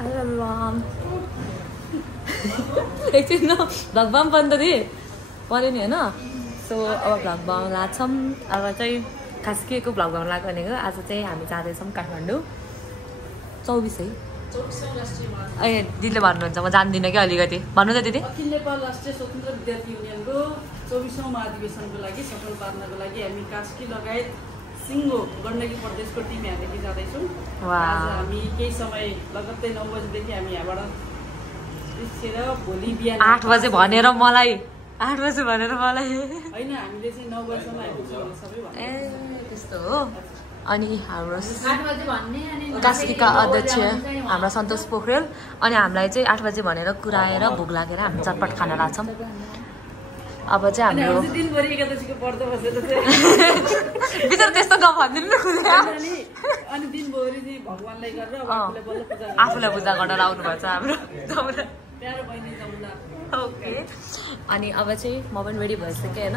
Hi everyone. एकछिन न vlog बन्द दिए पऱ्यो नि होइन सो अब भ्लग बनाउन लाग्छौँ अब चाहिँ खास के को भ्लग बनाउन लाग्यो भनेको आज चाहिँ हामी जाँदैछौँ काठमाडौँ 24 है ए दिदीले भन्नुहुन्छ म जान्दिनँ क्या अलिकति भन्नु त दिदी अखिल नेपाल राष्ट्रिय स्वतन्त्र विद्यार्थी युनियनको 24औं महाधिवेशनको लागि सफल पार्नको लागि हामी कास्की लगायत सिङ्गो गण्डकी प्रदेशको टिम यहाँदेखि जाँदैछौँ आज हामी केही समय लगत्तै 9 बजेदेखि हामी यहाँबाट निस्केर भोलि बिहान 8 बजे भनेर मलाई होइन हामीले चाहिँ 9 बजेसम्म आइपुग्छौँ सबै भन्नु ए त्यस्तो हो अनि हाम्रो कास्कीका अध्यक्ष हाम्रा सन्तोष पोखरेल अनि हामीलाई चाहिँ 8 बजे भनेर कुराएर भोक लागेर हामी चटपट खान लाग्छौँ अब चाहिँ हाम्रो दिनभरि एकादशीको व्रत बसेर बिचरा त्यस्तो नभनिदिनु न खुले अनि दिनभरि चाहिँ भगवानलाई गरेर आफूलाई पूजा गर्न लाउनु भएको छ हाम्रो प्यारो बहिनी जमुना ओके अनि अब चाहिँ म पनि रेडी भइसकेँ होइन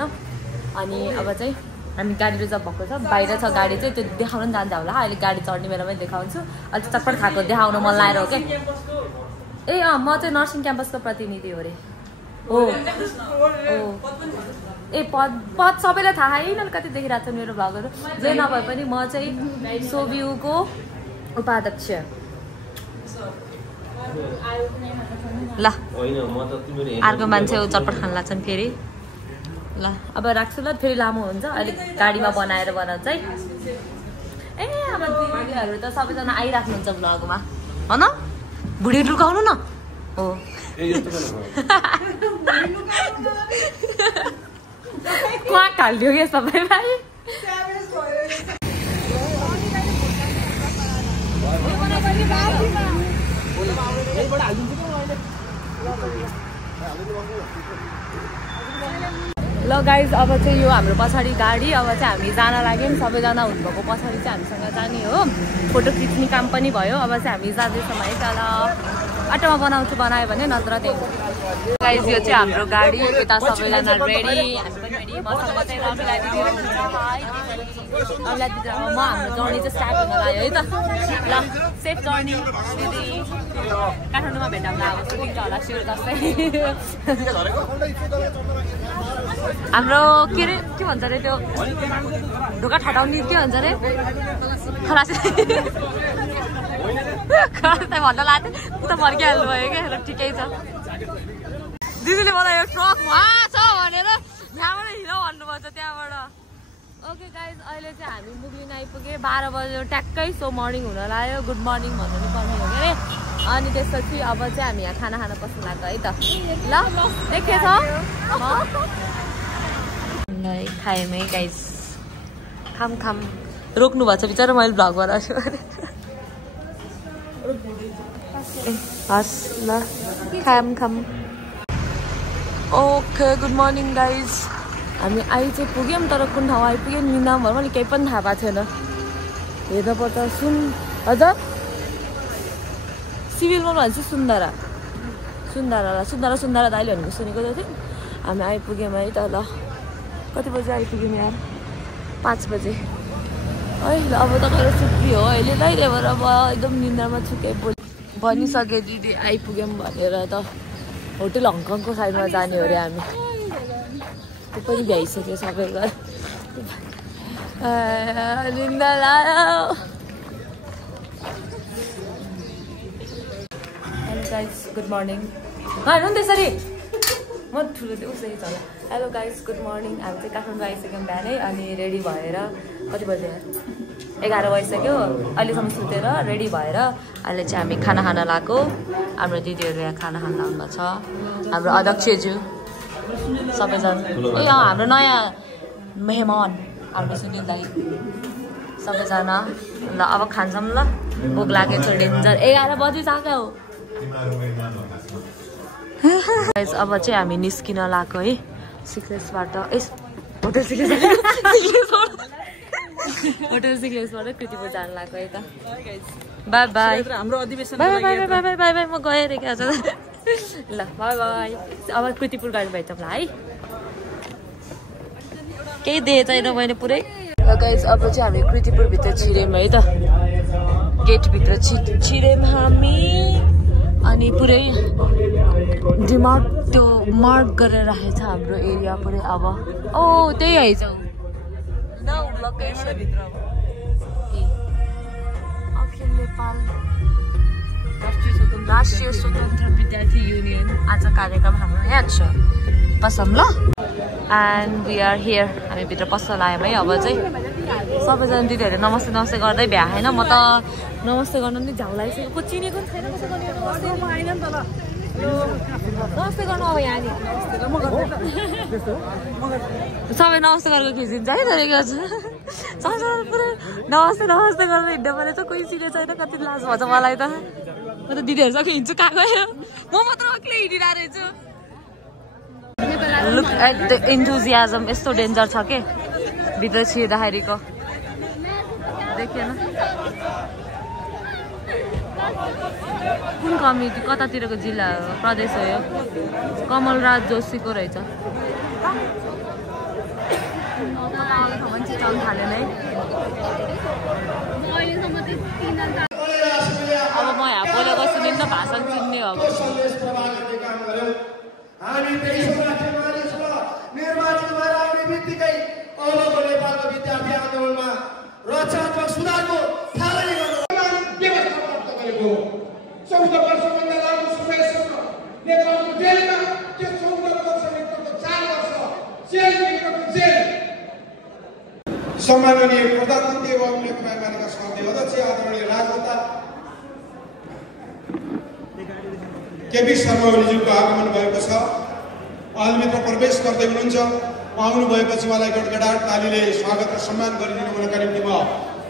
अनि अब चाहिँ हामी गाडी रिजर्भ भएको छ बाहिर छ गाडी चाहिँ त्यो देखाउन जान्छ होला अहिले गाडी चढ्ने बेलामै देखाउँछु अहिले चटपट खाएको देखाउन मन लागेर हो क्या ए म चाहिँ नर्सिङ क्याम्पसको प्रतिनिधि हो अरे हो ए पद सबैलाई थाहा है कति देखिरहेको छ मेरो भ्लगहरू जे नभए पनि म चाहिँ सोभ्यूको उपाध्यक्ष ल अर्को मान्छे चटपट खान लाग्छन् फेरि ल अब राख्छु ल फेरि लामो हुन्छ अहिले गाडीमा बनाएर बनाउँछ है ए अब दिदीहरू त सबैजना आइराख्नुहुन्छ भ्लगमा होइन भुँडी लुकाउनु न हो क्वाक हालिदियो कि सबै भाइ ल गाइज अब चाहिँ यो हाम्रो पछाडि गाडी अब चाहिँ हामी जान लाग्यौँ सबैजना हुनुभएको पछाडि चाहिँ हामीसँग जाने हो फोटो खिच्ने काम पनि भयो अब चाहिँ हामी जाँदैछौँ है तल अटोमा बनाउँछु बनायो भने नत्र त्यही गाइज यो चाहिँ हाम्रो गाडी यता सबैजना रेडी हामी पनि रेडी मसँग चाहिँ रमिला दिदी हुनुहुन्छ रमिला दिदी अब म हाम्रो जर्नी चाहिँ स्टार्ट हुन लाग्यो है त ल सेफ जर्नी दिदी काठमाडौँमा भेट्टाउँदा अब सुनिन्छ होला स्योर जस्तै हाम्रो के अरे के भन्छ अरे त्यो ढोका ठटाउने के भन्छ अरे खलासी भन्दा लाग्थ्यो त फर्किहाल्नु भयो क्या र ठिकै छ दिदीले मलाई यो ट्रक वहाँ छ भनेर यहाँबाट हिँड भन्नुभएको छ त्यहाँबाट ओके गाइज अहिले चाहिँ हामी मुगलिन आइपुग्यो 12 बजे ट्याक्कै सो मर्निङ हुन लाग्यो गुड मर्निङ भन्नु नि पर्ने हो के अरे अनि त्यसपछि अब चाहिँ हामी यहाँ खाना खान पस्नु लाग्यो है त ल के छ ल खाएँ है गाइज खाम रोक्नु भएको छ बिचरा मैले भ्लग बनाएको हस् ल खाम ओके गुड मर्निङ गाइज हामी आइ चाहिँ पुग्यौँ तर कुन ठाउँ आइपुग्यौँ निनामहरू मैले केही पनि थाहा भएको थिएन हेर्नुपर्छ हजुर सिभिलमा भन्छ सुन्दरा दाइले भनेको सुनेको थिएँ हामी आइपुग्यौँ है त ल कति बजी आइपुग्यौँ यार 5 बजे है ल अब त गएर छुट्टी हो अहिले नै त्यही भएर अब एकदम निन्द्रामा छुट्टै भनिसके दिदी आइपुग्यौँ भनेर त होटल हङकङको साइडमा जाने हो अरे हामी त्यो पनि भ्याइसक्यो सबै घर निन्दा लाग्यो हेलो गाइज गुड मर्निङ हेर्नु नि त्यसरी म ठुलो त्यो उसै छ हेलो गाइज गुड मर्निङ हामी चाहिँ काठमाडौँ आइसक्यौँ बिहानै अनि रेडी भएर कति बजे 11 बजिसक्यो अहिलेसम्म सुतेर रेडी भएर अहिले चाहिँ हामी खाना खान लाग्यो हाम्रो दिदीहरू यहाँ खाना खान लाग्नु छ हाम्रो अध्यक्षज्यू सबैजना ए हाम्रो नयाँ मेहमान हाम्रो सुनिल दाइ सबैजना ल अब खान्छौँ ल भोक लागेको छ डेन्जर 11 बजी जाग्यो हो अब चाहिँ हामी निस्किन लाग्यो है सिक्लेसबाट होटल सिक्लेसबाट कृतिपुर जान लाग्यो है त बाई बाई हाम्रो अधिवेशन बाई म गएँ रे क्या ल बाई अब कृतिपुर गाडी भएछ ल है केही देखेको छैन मैले पुरै गाइस अब चाहिँ हामी कृतिपुरभित्र छिर्यौँ है त गेटभित्र छिर्यौँ हामी अनि पुरै डिमार्ट त्यो मार्क गरेर राखेको छ हाम्रो एरिया पुरै अब ओ त्यही आइज अखिल नेपाल राष्ट्रिय स्वतन्त्र विद्यार्थी युनियन आज कार्यक्रम हाम्रो यहाँ छ पसम law and we are here हामी भित्र पसल आयौँ है अब चाहिँ सबैजना दिदीहरूले नमस्ते नमस्ते गर्दै भ्या होइन म त नमस्ते गर्न नि झ्याउ लागिसकेको चिनेको पनि छैन नमस्ते गर्नु अब यहाँनिर सबै नमस्ते गरेको खिचिन्छ है गरेको पुरै नमस्ते नमस्ते गरेर हिँड्नु परेछ कोही चिने छैन कति लाज भन्छ मलाई त म त दिदीहरूसँग हिँड्छु कहाँ गयो म मात्र एक्लै हिँडिरहेको रहेछु लुक एट द इन्थुजियाजम यस्तो डेन्जर छ के भित्र छिर्दाखेरिको देखिएन कुन कमिटी कतातिरको जिल्ला हो प्रदेश हो यो कमलराज जोशीको रहेछ चिताउनु थाल्यो नै अब म यहाँ बोलेको सुनिन् त भाषण चिन्ने हो हामी 23औं राष्ट्रिय महाधिवेशनमा निर्वाचित भएर आउने बित्तिकै अबको नेपालको विद्यार्थी आन्दोलनमा रचनात्मक सुधारको थालनी गर्न व्यवस्था प्राप्त गरेको 14 वर्षभन्दा लामो समयसम्म नेपालको जेलमा त्यो 14 वर्षभित्रको 4 वर्ष जेलभित्रको जेल सम्माननीय प्रधानमन्त्री एवं नेकपा एमालेका सभापति अध्यक्ष आदरणीय राजनेता केपी शर्मा ओलीज्यूको आगमन भएको छ हालभित्र प्रवेश गर्दै हुनुहुन्छ आउनु भएपछि उहाँलाई गडगडाट तालीले स्वागत र सम्मान गरिदिनु हुनका निम्ति म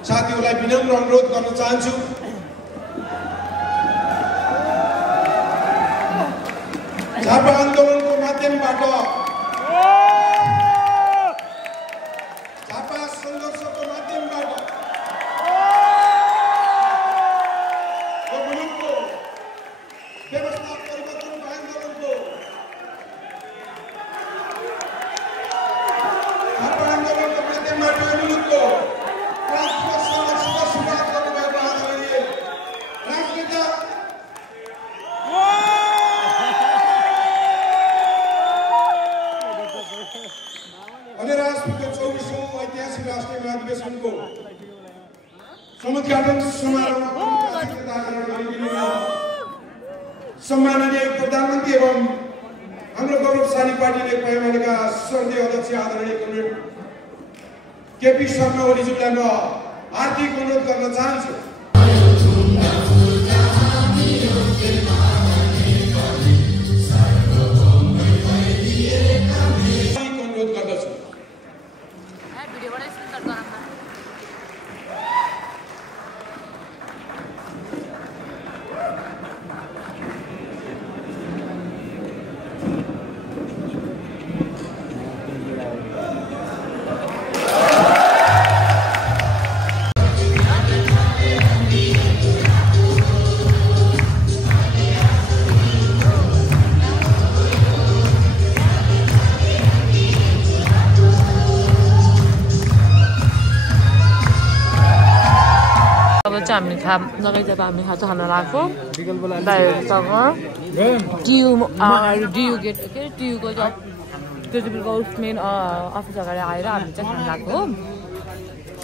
साथीहरूलाई विनम्र अनुरोध गर्न चाहन्छु झापा आन्दोलनको माध्यमबाट झापा सङ्घर्षको माध्यमबाट मुलुकको व्यवस्था परिवर्तनको आन्दोलनको झापा आन्दोलनको माध्यमबाट मुलुकको राष्ट्रिय सङ्घर्षको सुरुवात गर्नुभएको आदरणीय राजनेता अनि राष्ट्रको 24औं ऐतिहासिक राष्ट्रिय महाधिवेशनको समुद्घाटन समारोहमा सम्माननीय प्रधानमन्त्री एवं हाम्रो गौरवशाली पार्टी नेकपा एमालेका स्वर्गीय अध्यक्ष आदरणीय कमरेड केपी शर्मा ओलीज्यूलाई म हार्दिक अनुरोध गर्न चाहन्छु अनुरोध गर्दछु हामी जब हामी खाजा खान लाग्यो दाइहरूसँग डियु गेट के डियुको ट्रेजिबलको मेन अफिस अगाडि आएर हामी चाहिँ खान लाग्यो हो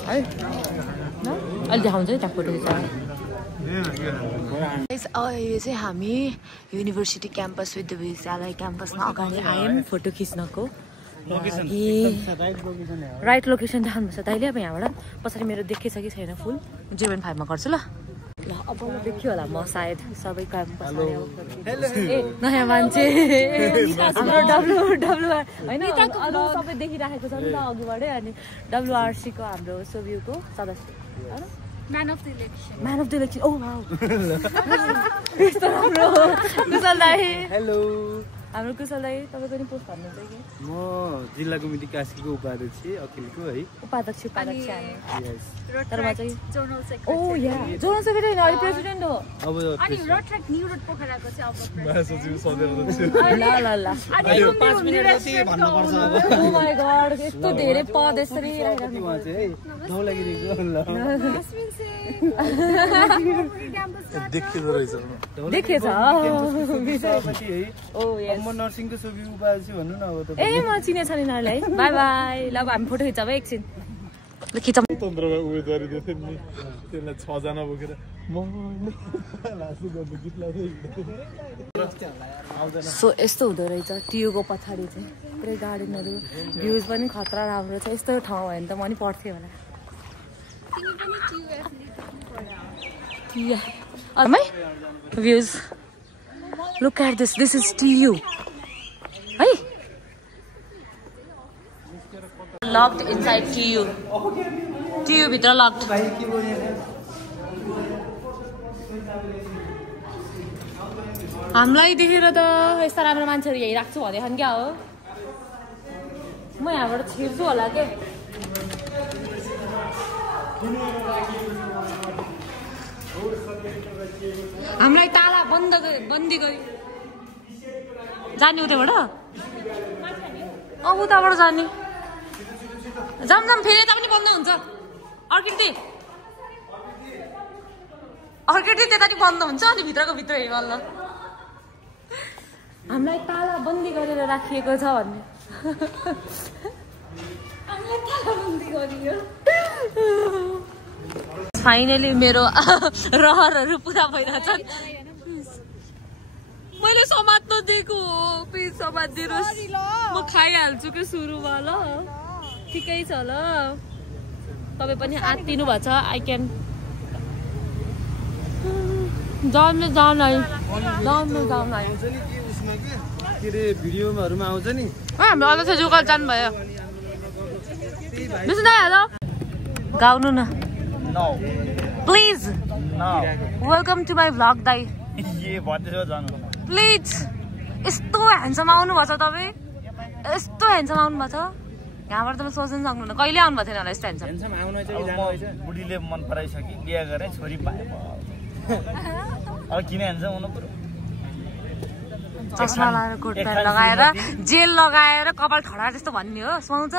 है अहिले देखाउँछ नि त्यहाँ फोटो खिचाएर अहिले चाहिँ हामी युनिभर्सिटी क्याम्पस विश्वविद्यालय क्याम्पसमा अगाडि आयौँ फोटो खिच्नको राइट लोकेसन देखाउनुपर्छ दाइले अब यहाँबाट पछाडि मेरो देखेछ कि छैन फुल 0.5 मा गर्छु ल अब देखियो होला म सायद सबै क्याम्पस ए नयाँ मान्छे हाम्रो डब्लुआर होइन अरू सबै देखिराखेको छ नि त अघिबाटै अनि WRC को हाम्रो सोभ्यूको सदस्य म्यान अफ द इलेक्सन ओ वाउ यस्तो राम्रो कुशल दाइ हेलो हाम्रो कुशल दाइ तपाईको नि पोस्ट भन्नुहुन्छ कि म जिल्ला कमिटी कास्कीको उपाध्यक्ष अखिलको है उपाध्यक्ष यस तर म चाहिँ जोनल सेक्रेटरी ओ या जोनल सेक्रेटरी अनि प्रेसिडेन्ट हो अब अनि रोट्रेक न्यू रोड पोखराको चाहिँ अब म सचिव सदस्य ल अनि 5 मिनेट जति भन्नु पर्छ अब ओ माय गॉड यस्तो धेरै पद यसरी राख्नु म चाहिँ है नौ लागिरहेको ल जस्मिन से क्याम्पस देखिँदो रहेछ देखेछ म नर्सिङको छवि उपाल्छु छु भन्नु न अब त ए म चिने छ नि नालाई बाई बाई ल अब हामी फोटो खिचाऊ एकछिन ल खिचाऊ तन्त्रमा उम्मेदवारी दिएको नि त्यसलाई 6 जना बोकेर म लासु गर्नु गीत लाउँदै सो यस्तो हुँदो रहेछ टियुको पछाडि चाहिँ पुरै गार्डनहरू भ्यूज पनि खतरा राम्रो छ यस्तो ठाउँ भयो भने त म नि पढ्थेँ होला my views. Look at this. This is TU. Hey. Locked inside TU. TU भित्र locked. हामीलाई देखेर त यस्ता राम्रो मान्छेहरू यही राख्छु भन्दै छन् क्या हो म यहाँबाट छिर्छु होला के हामीलाई ताला बन्दी गरी जाने उतैबाट उताबाट जाने जाम फेरि यता पनि बन्द हुन्छ अर्किड त्यता नि बन्द हुन्छ अनि भित्रको भित्र हेर्नु हामीलाई ताला बन्दी गरेर राखिएको छ भन्ने हामीलाई ताला बन्दी गरियो फाइनली मेरो रहरहरू पुरा भइरहेछन् मैले समात्न दिएको हो प्लिज समात्दिनुहोस् म खाइहाल्छु कि सुरुमा ल ठिकै छ ल तपाईँ पनि आत्तिनु भएको छ आई क्यान जाउँ के रे भिडियोहरुमा आउँछ नि हाम्रो अलग जोगल जानु भयो बिस नआएर गाउनु न No. Please. No. Welcome to my vlog, Dai. ये भन्दै छ जानु Please. यस्तो ह्यान्डसम आउनु भएको छ तपाईँ यस्तो ह्यान्डसम आउनु भएको छ यहाँबाट त म सोच्नु सक्नुहुन्न कहिले आउनु भएको थिएन होला यस्तो ह्यान्डसम आउनु चाहिँ जानु भएछ बुढीले मन पराइसक्यो बिहे गरे छोरी पाए अब किन ह्यान्डसम हुनु पर्यो चस्मा लगाएर कोट प्यान्ट लगाएर जेल लगाएर कपाल ठडा जस्तो भन्ने हो सुहाउँछ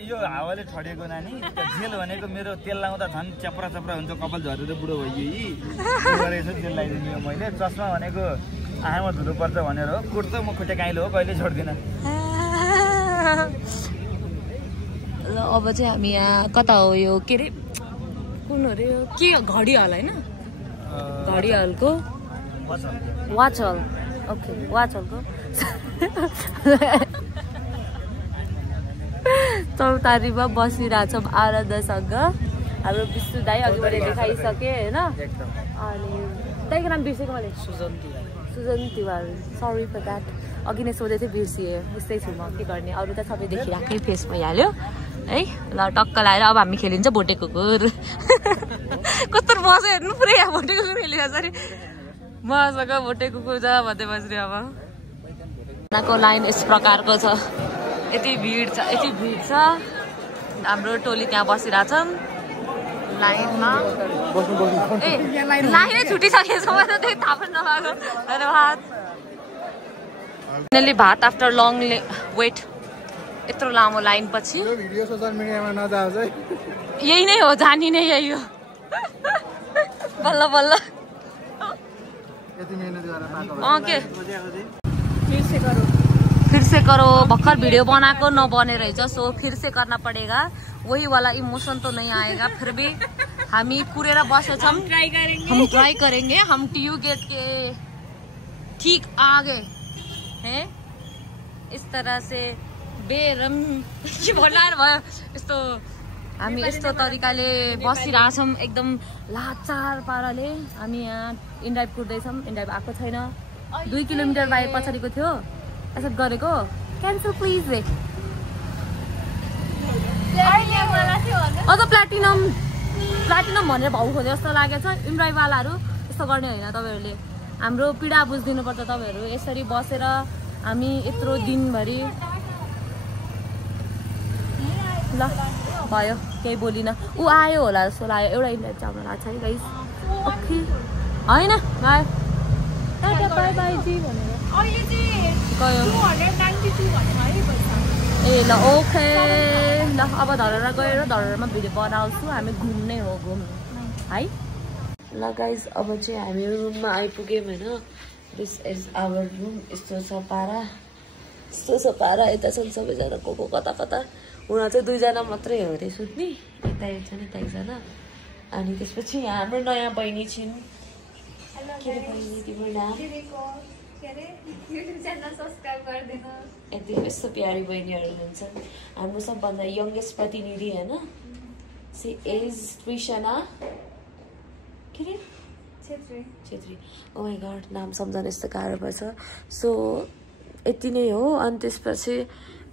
यो हावाले ठडेको नानी जेल भनेको मेरो तेल लाउँदा झन् चप्रा चप्रा हुन्छ कपाल झरेर बुढो भइयो गरेछ तेल लगाइदिनु मैले चस्मा भनेको आँखामा धुनु पर्छ भनेर हो कोट त म खुट्टे काइलो हो कहिले छोड्दिनँ ल अब चाहिँ हामी यहाँ कता हो यो के अरे कुन अरे के घडियाल होइन घडियालको वाचल ओके वाचलको चौतारीमा बसिरहेछौँ आराधनासँग हाम्रो विष्णु दाई अघिबाट देखाइसके होइन अनि दाईको नाम बिर्सेको मैले Sujan Tiwari sorry for that अघि नै सोधेको थिएँ बिर्सिएँ यस्तै छु म के गर्ने अरू त सबै देखिराखेँ फेस भइहाल्यो है ल टक्क लगाएर अब हामी खेलिन्छ भोटे कुकुर कस्तो बस्यो हेर्नु पुरै भोटे कुकुर खेलिरहेको छ अरे मसँग भोटे कुकुर जा भन्दै बस्ने अब खानाको लाइन यस प्रकारको छ यति भिड छ हाम्रो टोली त्यहाँ बसिरहेछन् लाइनमा ए लाइनै छुटिसकेछ मलाई त थाहा पनि नपाएको धन्यवाद फाइनली भात आफ्टर लङ वेट यत्रो लामो लाइन पछि भिडियो सोशल मिडियामा नजाओस् है यही नै हो जानी नै यही हो बल्ल बल्ल यति मेहनत गरेर के फिर से करो भर्खर वीडियो बनाको नबने रहेछ सो फिर से करना पड़ेगा वही वाला इमोशन तो नहीं आएगा फिर भी हामी कुरेर बसेछौं हम ट्राई करेंगे हम टीयू गेट के ठीक आगे हैं इस तरह से बेरम के भोलार भयो यस्तो हामी यस्तो तरिकाले बसिरहेछौं एकदम लाचार पाराले हामी यहाँ इन्ड्राइभ कुर्दैछौं इन्ड्राइभ आएको छैन 2 किलोमिटर बाहिर पछाडिको थियो एक्सेप्ट गरेको क्यान्सल प्लिज रे अझ प्लाटिनम भनेर भाउ खोजे जस्तो लागेछ इन्ड्राइभवालाहरू यस्तो गर्ने होइन तपाईँहरूले हाम्रो पीडा बुझिदिनुपर्छ तपाईँहरू यसरी बसेर हामी यत्रो दिनभरि ल भयो केही बोलिन ऊ आयो होला जस्तो लाग्यो एउटा इन्ड्राइभ चाहिँ आउनु लाग्छ है गाइस ओके होइन बाई बाई बाई जी भनेर ए ल ओके ल अब धरेर गएर धरेरमा भिडियो बनाउँछु हामी घुम्ने हो है ल गाइज अब चाहिँ हामी रुममा आइपुग्यौँ होइन दिस इज आवर रुम यस्तो छ पारा यता छन् सबैजना को कता कता हुन चाहिँ 2 जना मात्रै हो अरे सुत्ने यता एकजना यता एकजना अनि त्यसपछि हाम्रो नयाँ बहिनी छिन् के रे बहिनी तिम्रो नाम यति यस्तो प्यारी बहिनीहरू हुन्छन् हाम्रो सबभन्दा यङ्गेस्ट प्रतिनिधि होइन सी इज त्रिशना के रे छेत्री ओ माई गॉड नाम सम्झन यस्तो गाह्रो पर्छ सो यति नै हो अनि त्यसपछि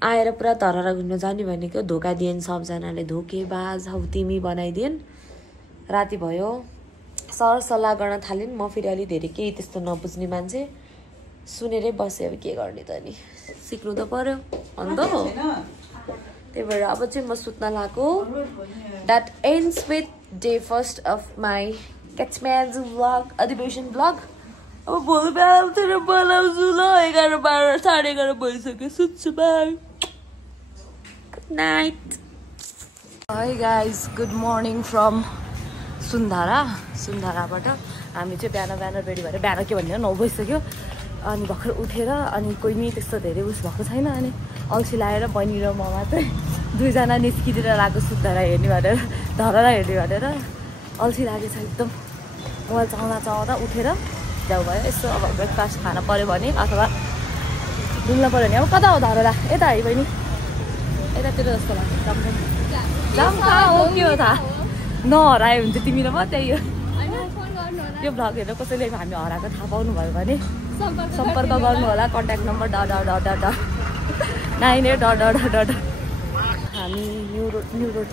आएर पुरा धरहरा घुम्न जाने भनेको धोका दिएन सबजनाले धोकेबाज हौ तिमी बनाइदिएन राति भयो सर सल्लाह गर्न थालेन् म फेरि अलि धेरै केही त्यस्तो नबुझ्ने मान्छे सुनेरै बसेँ अब के गर्ने त नि सिक्नु त पर्यो अन्त त्यही भएर अब चाहिँ म सुत्न लागेको that ends with day first of my क्याचम्यान्स ब्लग अधिवेशन ब्लग अब भोलि बिहानतिर बनाउँछु ल 11-12 11:30 भइसक्यो सुत्छु bye good night hi guys good morning from सुन्धाराबाट हामी चाहिँ बिहान रेडी भएर बिहान के भन्ने 9 बजिसक्यो अनि भर्खर उठेर अनि कोही नि त्यस्तो धेरै उस भएको छैन अनि अल्छी लाएर बहिनी र म मात्रै 2 जना निस्किदिएर लागेको सुन्धारा हेर्ने भनेर धरहरा हेर्ने भनेर अल्छी लागेछ एकदम मोबाइल चलाउँदा उठेर जाऊ भयो यसो अब ब्रेकफास्ट खान पऱ्यो भने अथवा डुल्न पऱ्यो भने अब कता हो धरहरा यता है बहिनी यतातिर जस्तो लाग्छ जाम्फा हो के हो थाहा नहरायो हुन्छ तिमी र म त्यही हो यो भ्लग हेरेर कसैले हामी हराएको थाहा पाउनुभयो भने सम्पर्क गर्नु होला कन्ट्याक्ट नम्बर $. हामी न्यु रोड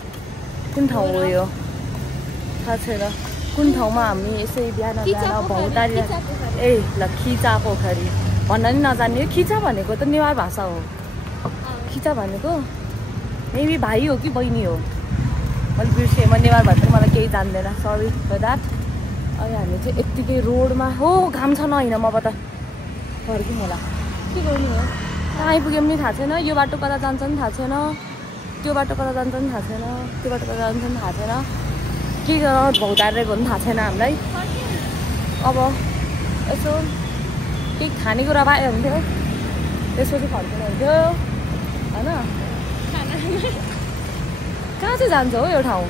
कुन ठाउँ हो यो थाहा छैन कुन ठाउँमा हामी यसै बिहान भौतारी ए ल खिचा पोखरी भन्न नि नजान्ने खिचा भनेको त नेवार भाषा हो खिचा भनेको मेबी भाइ हो कि बहिनी हो मैले बिर्सेँ म नेवार भाषा मलाई केही जान्दैन सरी फर द्याट अनि हामी चाहिँ यत्तिकै रोडमा हो घाम छ न होइन म त फर्किउँ होला के गर्नु हो आइपुग्यो पनि थाहा छैन यो बाटो कता जान्छ नि थाहा छैन त्यो बाटो कता जान्छ नि थाहा छैन त्यो बाटो कता जान्छ नि थाहा छैन के भौतारेको पनि थाहा छैन हामीलाई अब यसो केही खानेकुरा पायो हुन्थ्यो त्यसपछि फर्किनु हुन्थ्यो होइन कहाँ चाहिँ जान्छ हो यो ठाउँ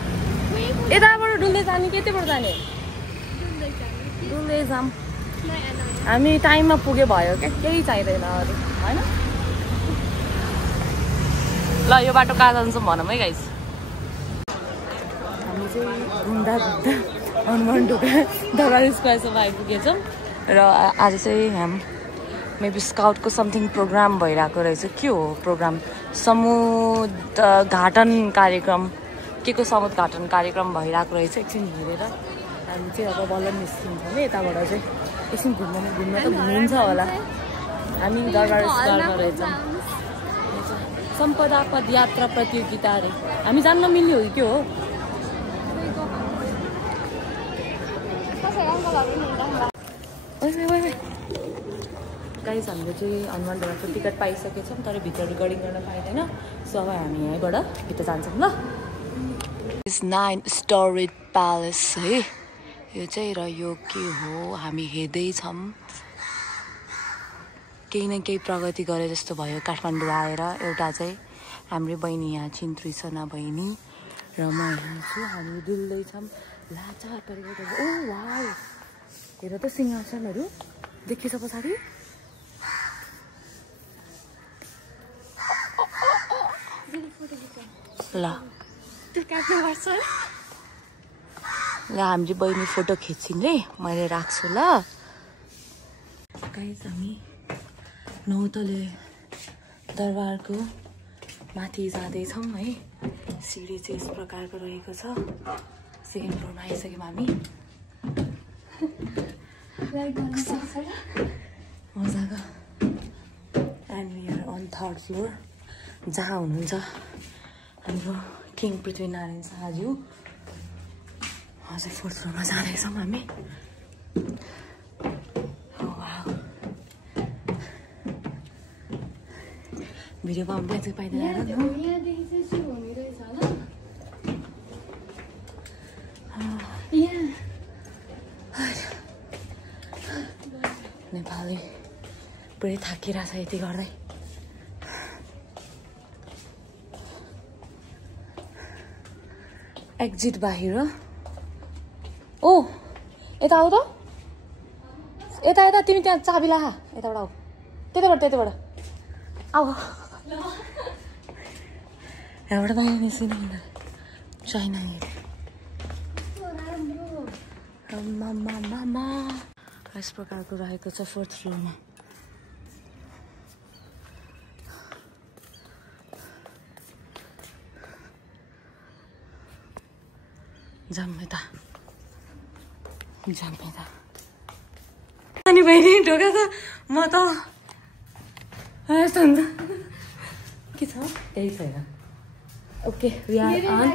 यताबाट डुल्दै जाने कि यतैबाट जाने डुल्दै जाऊँ हामी टाइममा पुगे भयो क्या केही चाहिँदैन अरू होइन ल यो बाटो कहाँ जान्छौँ भनौँ है गाइस हामी चाहिँ घुम्दा हनुमान ढोका दरबार स्क्वायरसम्म आइपुगेछौँ र आज चाहिँ मेबी स्काउटको समथिङ प्रोग्राम भइरहेको रहेछ के हो प्रोग्राम समुद्घाटन कार्यक्रम के को समुद्घाटन कार्यक्रम भइरहेको रहेछ एकछिन हेरेर हामी चाहिँ अब बल्ल निस्किन्छ भने यताबाट चाहिँ एकछिन घुम्न त घुमिन्छ होला हामी दरबार स्क्वायरमा रहेछौँ सम्पदा पदयात्रा प्रतियोगिता अरे हामी जान्न मिल्ने हो कि के हो गाइस हामीले चाहिँ हनुमान ढोकाको टिकट पाइसकेछौँ तर भित्र रिकर्डिङ गर्न पाइँदैन सो अब हामी यहीँबाट भित्र जान्छौँ ल 9 स्टोरी प्यालेस है यो चाहिँ र यो के हो हामी हेर्दैछौँ केही न केही प्रगति गरे जस्तो भयो काठमाडौँ आएर एउटा चाहिँ हाम्रो बहिनी यहाँ छिन् त्रिशना बहिनी र म यहाँ छु हामी डुल्दैछौँ लाचार परेको ओ वाउ हेर त सिंहासनहरू देखिछ पछाडि ल हामीले बहिनी फोटो खिच्छौँ रे मैले राख्छु ल गाइस हामी 9 तले दरबारको माथि जाँदैछौँ है सिडी चाहिँ यस प्रकारको रहेको छ सेकेन्ड फ्लोरमा आइसक्यौँ हामी मजाको and we are on 3rd floor जहाँ हुनुहुन्छ हाम्रो किङ पृथ्वीनारायण शाहज्यू हजुर 4th फ्लोरमा जाँदैछौँ हामी भिडियो पाउँदै चाहिँ पाइँदैन नेपाली पुरै थाकिरहेछ यति गर्दै। एक्जिट बाहिर। ओ यता आऊ त, यता यता तिमी त्यहाँ चाबी ला, यताबाट आऊ, त्यतैबाट आऊ। यहाँबाट बाहिर निस्किनु चाइना यस प्रकारको रहेको छ 4th फ्लोरमा। जम्मेता अनि बहिनी ढोका छ म त के छ त्यही छैन। Okay we are on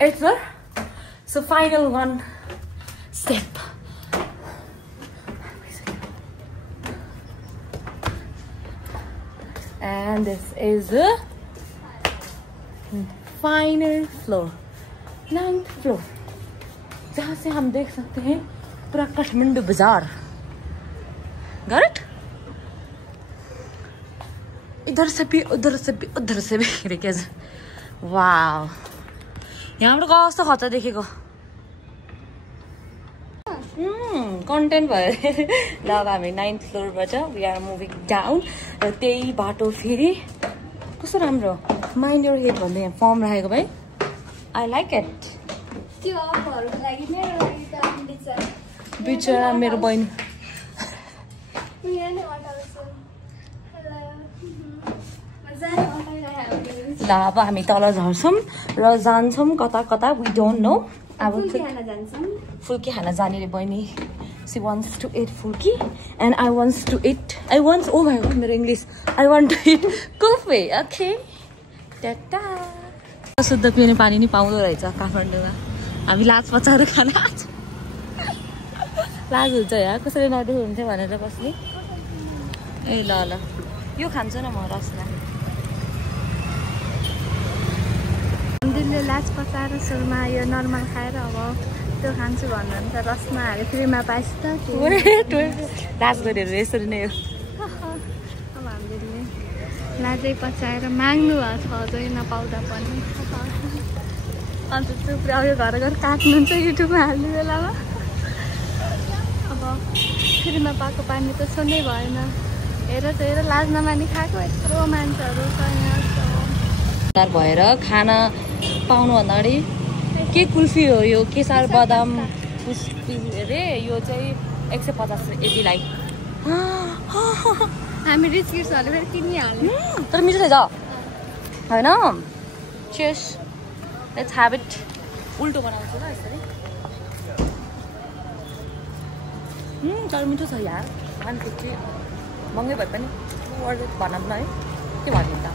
8th floor, so final one step. And this is the final floor, 9th floor, जहाँ से हम देख सकते हैं पूरा काठमांडू बाजार। Got it? इधर से भी उधर से भी उधर से भी देखिए। वाव, यहाँबाट कस्तो खतरा देखेको। कन्टेन्ट भयो। ल अब हामी 9th फ्लोरबाट वी आर मुभिङ डाउन र त्यही बाटो फेरि कस्तो राम्रो माइन्ड योर हेड भन्ने यहाँ फर्म राखेको भाइ। I like it. बिचरा मेरो बहिनी। ल अब हामी तल झर्छौँ र जान्छौँ कता कता वी डोन्ट नो। अब फुल्की खाना जाने रे बहिनी। She wants to eat फुल्की and I want to eat oh my god मेरो English I want to eat kulfi. Okay Tata. शुद्ध पिउने पानी नि पाउँदो रहेछ काठमाडौँमा। हामी लाज पचाएर खान लाज हुन्छ यहाँ कसरी नदेऊ हुन्थ्यो भनेर बस्ने। ए ल ल यो खान्छु न म रसना। दिलले लाज पचाएर सुरुमा यो नर्मल खाएर अब त्यो खान्छु भन्नुहुन्छ। रसमा हालेर फ्रीमा पाइस् त लाज गरेर यसरी नै हो। अब हामीले लाजै पचाएर माग्नु भएको छ अझै नपाउँदा पनि। अन्त चुप्रे अब यो घर घर काट्नुहुन्छ युट्युबमा हाल्ने बेलामा। अब फ्रीमा पाएको पानी त सुन्नै भएन। हेर त हेर लाज नमानी खाएको यत्रो मान्छेहरू छ यहाँ भएर खाना पाउनुभन्दा अगाडि के कुल्फी हो यो केसार बदाम अरे यो चाहिँ 150 यतिलाई। हामी रिच किड्सहरूले फेरि किनिहाल्ने तर मिठो रहेछ होइन। चेस लेट्स ह्याभ इट। उल्टो बनाउँछु ल यसरी। तर मिठो छ यार। 150 महँगै भए पनि भनौँ न है के भन्नु त।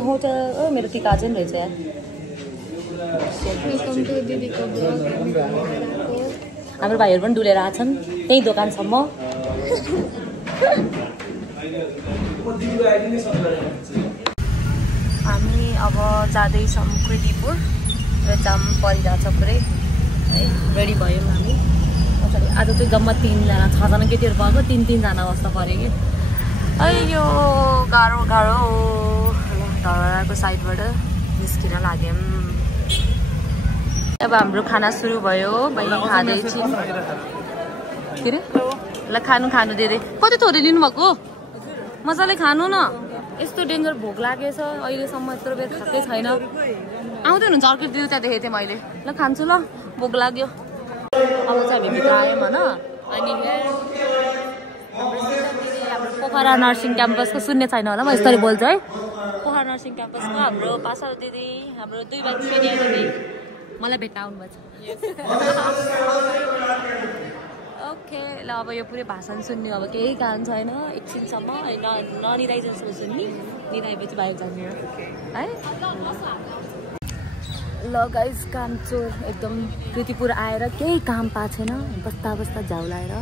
हो त मेरो टिका चाहिँ रहेछ यार। वेलकम टु दिदीको ब्लग। हाम्रो भाइहरू पनि डुलेर आछन् त्यही दोकानसम्म। हामी अब जाँदैछौँ कृतिपुर र जाम परिरहेछ पुरै है। रेडी भयौँ हामी। आज चाहिँ जम्मा 3जना 6जना केटीहरू भएको 3-3जना बस्न पऱ्यो कि। अयो गाह्रो गाह्रो धराको साइडबाट निस्किन लाग्यौँ। अब हाम्रो खाना सुरु भयो। बहिनी खाँदैछौँ। के अरे ल खानु दिँदै कति थोरै लिनुभएको मजाले खानु न। यस्तो डेन्जर भोक लागेछ अहिलेसम्म यत्रो बेर खाएकै छैन। आउँदै हुनुहुन्छ अर्को दिदी त्यहाँ देखेको थिएँ मैले। ल खान्छु ल भोक लाग्यो। अब चाहिँ हामी भित्र आयौँ होइन। अनि हाम्रो पोखरा नर्सिङ क्याम्पसको सुन्ने छैन होला म यसरी बोल्छु है। पोखरा नर्सिङ क्याम्पसको हाम्रो पासा दिदी हाम्रो 2 बार सिनियर दिदी मलाई भेट्न आउनुभएको छ। ओके ल अब यो पुरै भाषण सुन्ने अब केही काम छैन एकछिनसम्म। ननिदाइजेन्सको सुन्ने निदाएपछि बाहिर जाने है। ल गाइस काम चोर एकदम कृतिपुर आएर केही काम पाएको छैन। बस्दा बस्दा झ्याउलाएर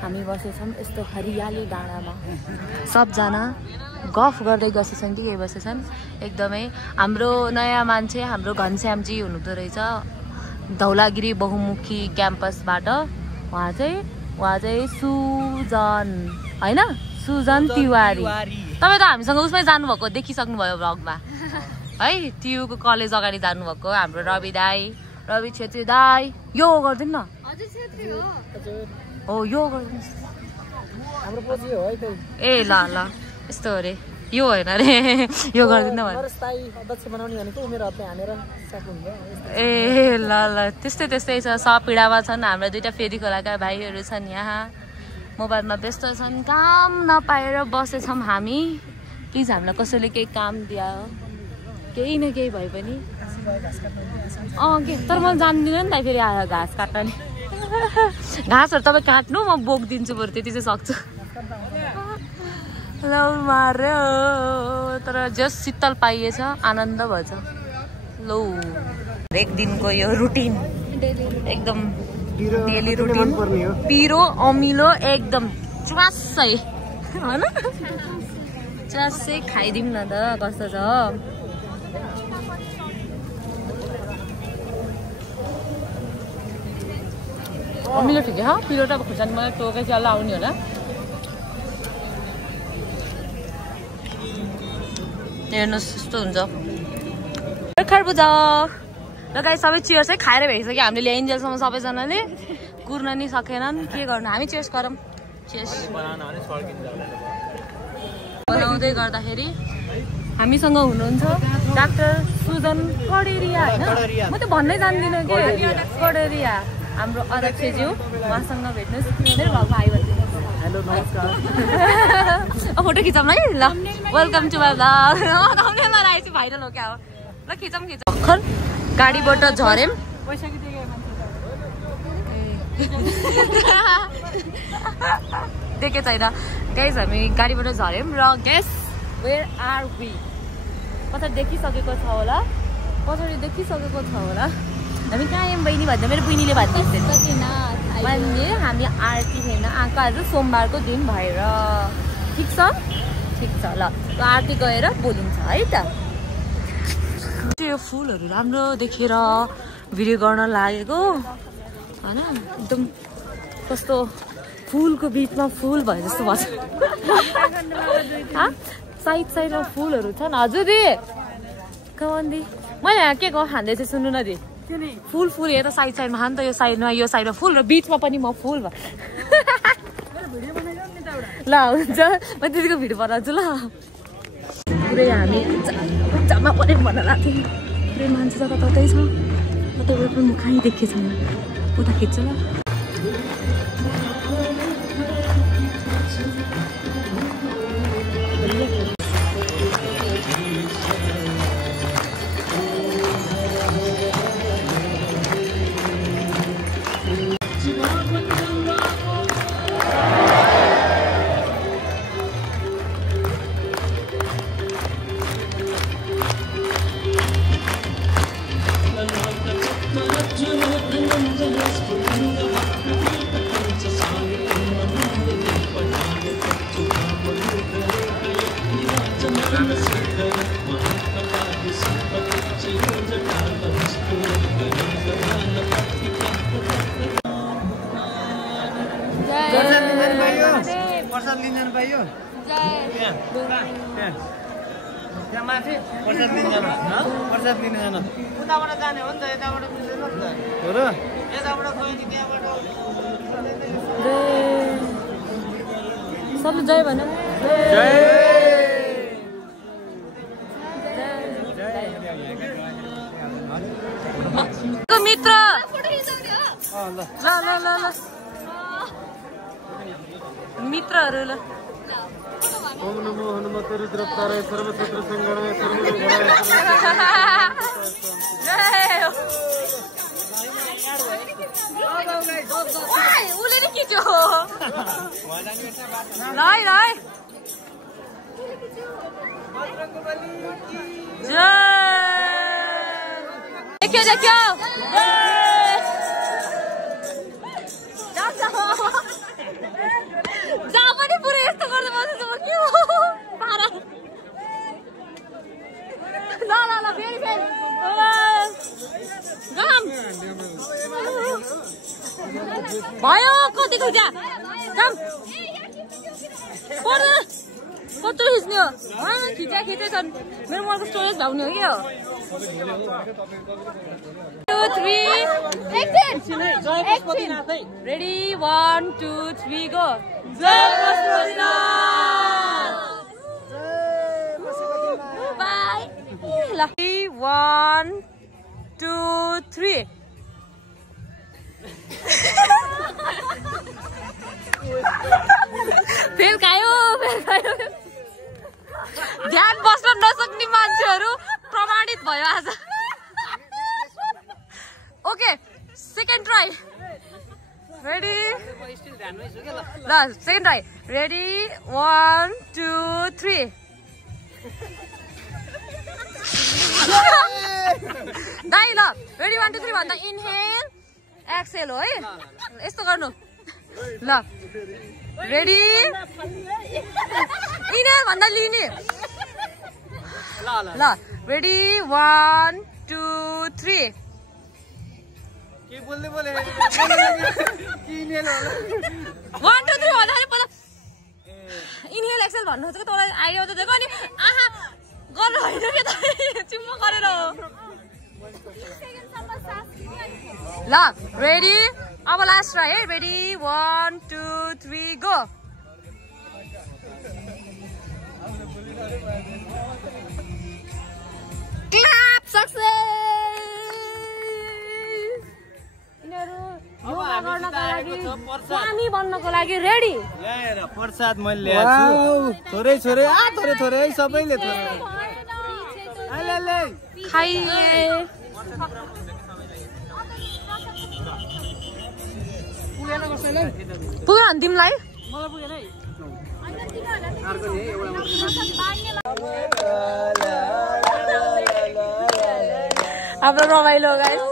हामी बसेछौँ यस्तो हरियाली डाँडामा। सबजना गफ गर्दै बसेछन् कि के बसेछन्। एकदमै हाम्रो नयाँ मान्छे हाम्रो घनश्यामजी हुनुहुँदो रहेछ धौलागिरी बहुमुखी क्याम्पसबाट। उहाँ चाहिँ उहाँ चाहिँ सुजन होइन सुजन तिवारी तपाईँ त हामीसँग उसमै जानुभएको देखिसक्नुभयो भ्लगमा है टियुको कलेज अगाडि जानुभएको हाम्रो रवि दाई रवि छेत्री दाई यो गरिदिनु न हो यो गरिदिनु ए ल ल यस्तो अरे यो होइन अरे यो गरिदिनु ए ल ल त्यस्तै छ सब पीडामा छन् हाम्रो दुईटा फेरि खोलाका भाइहरू छन् यहाँ मोबाइलमा व्यस्त छन् काम नपाएर बसेछौँ हामी प्लिज हामीलाई कसैले केही काम दियो केही न केही भए पनि के तर मैले जान्दिनँ नि त फेरि आएर घाँस काट्न नि घाँसहरू तपाईँ काट्नु म बोकिदिन्छु बरु त्यति चाहिँ सक्छु ल मार्यो तर जस शीतल पाइएछ आनन्द भएछ लौ हरेक दिनको यो रुटिन एकदम डेली रुटिन पिरो अमिलो एकदम च्वासै होइन च्वासै खाइदिउँ न त कस्तो छ अमिलो ठिकै हो पिरो त अब खुर्सानीमा टोकै च्याल आउने होला हेर्नुहोस् यस्तो हुन्छ खरबुजा ल गाइस सबै चियर्स है खाएर भइसक्यो हामीले ल्याइन्जेलसम्म सबैजनाले कुर्न नि सकेनन् के गर्नु हामी चियर्स गरौँ चियर्स बनाउँदै गर्दाखेरि हामीसँग हुनुहुन्छ डाक्टर सुजन कडेरिया होइन म त भन्नै जान्दिनँ के कडेरिया हाम्रो अध्यक्षज्यू उहाँसँग भेट्नुहोस् मेरो घरमा आइबस्नु हेलो नमस्कार फोटो खिचौँ है ल वेलकम टु माई ब्लग थाम्नेलमा आएपछि भाइरल हो क्या हो ल खिचौँ भर्खर गाडीबाट झऱ्यौँ देखे छैन गाइस हामी गाडीबाट झऱ्यौँ र गेस वेयर आर वी पछाडि देखिसकेको छ होला हामी कहाँ आयौँ बहिनी भन्दा मेरो बहिनीले भन्दै हामी आरती हेर्न आएको आज सोमबारको दिन भएर ठिक छ ल आरती गएर बोलिन्छ है त यो फुलहरू राम्रो देखेर भिडियो गर्न लागेको होइन एकदम कस्तो फुलको बिचमा फुल भए जस्तो भन्छ साइडमा फुलहरू छन् हजुर दि कमन्दी मैले यहाँ के खाँदैछु सुन्नु न दि फुल यता साइडमा खानु त यो साइडमा फुल र बिचमा पनि म फुल भयो ल हुन्छ म त्यतिको भिडियो बनाउँछु ल पुरै हामी जम्मा पऱ्यौँ भन्न लाग्थ्यो पुरै मान्छे जग्गा ततै छ कतैबाट पनि म कहीँ देखेको छैन उता खिच्छ ल प्रसाद लिन पाइयो त्यहाँ माथि प्रसाद लिन जानु प्रसाद लिन जानु उताबाट जाने हो नि त यताबाट मिल्दैन नि त हो र यताबाट खोइ नि त्यहाँबाट सबले जय भन जय मित्र ल मित्रहरू ल ओम नमो हनुमते रुद्रप्ताराय सर्वशत्रु संगराय उसले नि खिच्यो देखियो जहाँ पनि पुरै यस्तो गर्दै बसेको म के हो ल फेरि भयो कति खुजा एकदम कत्रो खिच्ने हो खिचा छन् मेरो मोबाइलको स्टोरेज भ्याउने हो क्या 2 3 रेडी 1 2 3 गो जय पशुपतिनाथ बाई ल 1 2 3 फेल खायो ध्यान बस्न नसक्ने मान्छेहरू प्रमाणित भयो आज ओके सेकेन्ड ट्राई रेडी ल सेकेन्ड ट्राई रेडी 1 2 3 दाइ ल रेडी 1 2 3 भन्दा इनहेल एक्सेल हो है यस्तो गर्नु ल रेडी इनहेल भन्दा लिने ल रेडी 1 2 3 के बोल्दै बोले 1 2 3 भन्दा पहिला इनहेल एक्सेल भन्नु छ तँलाई आइडिया त दिएको अनि आहा गर्नु होइन के त चुम्मा गरेर हो ल रेडी अब लास्ट ट्राई है रेडी 1 2 3 गो क्ल्याप सक्सेस यिनीहरू योगा गर्नको लागि स्वामी बन्नको लागि रेडी ल्याएर प्रसाद मैले ल्याएको छु थोरै थोरै सबैले थोरै खाइए पुग्यो भने तिमीलाई अब रमाइलो guys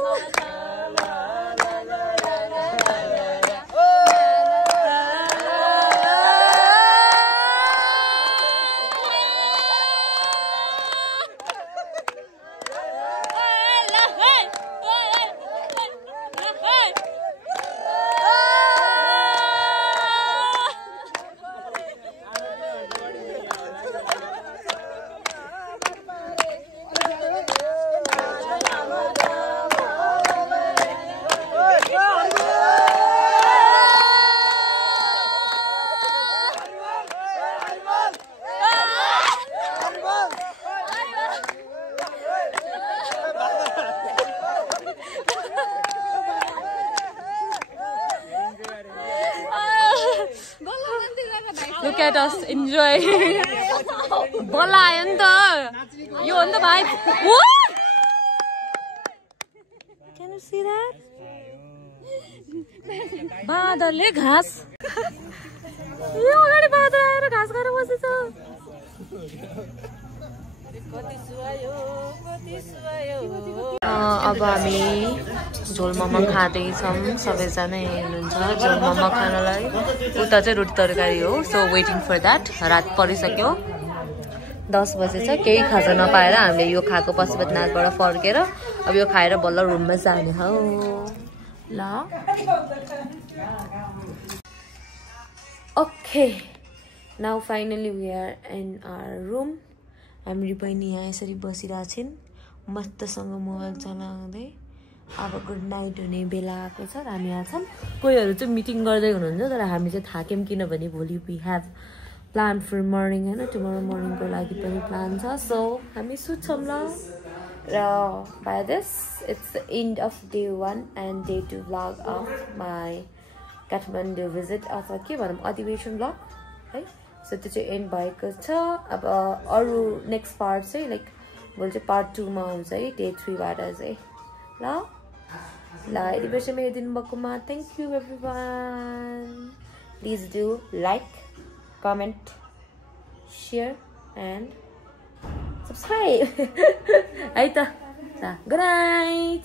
Look at us enjoy. Bola आयो नि त यो हो नि त भाइ Can you see that? बादलले घाँस यो अगाडि बादल आएर घाँस खाएर बसेछ अब हामी झोल मोमो खाँदैछौँ सबैजना हेर्नुहुन्छ झोल मोमो खानलाई उता चाहिँ रोटी तरकारी हो सो वेटिङ फर द्याट रात परिसक्यो 10 बजे छ केही खाजा नपाएर हामीले यो खाएको पशुपतिनाथबाट फर्केर अब यो खाएर बल्ल रुममा जाने हो ल okay now finally we are in our room हाम्रो बहिनी यहाँ यसरी बसिरहेको छिन् मस्तसँग मोबाइल चलाउँदै अब गुड नाइट हुने बेला आएको छ र हामी यहाँ छौँ कोहीहरू चाहिँ मिटिङ गर्दै हुनुहुन्छ तर हामी चाहिँ थाक्यौँ किनभने भोलि we have plan for morning होइन टुमोरो मर्निङको लागि पनि प्लान छ सो हामी सुत्छौँ ल र bye this it's the end of day 1 and day 2 blog of my Kathmandu visit अथवा के भनौँ अधिवेशन ब्लग है सो त्यो चाहिँ एन्ड भएको छ अब अरू नेक्स्ट पार्ट चाहिँ लाइक भोलि चाहिँ पार्ट 2 मा आउँछ है डे 3 बाट चाहिँ ल यदि बेसम्म हेरिदिनु भएकोमा thank you everyone please do like comment share and subscribe है त गुड नाइट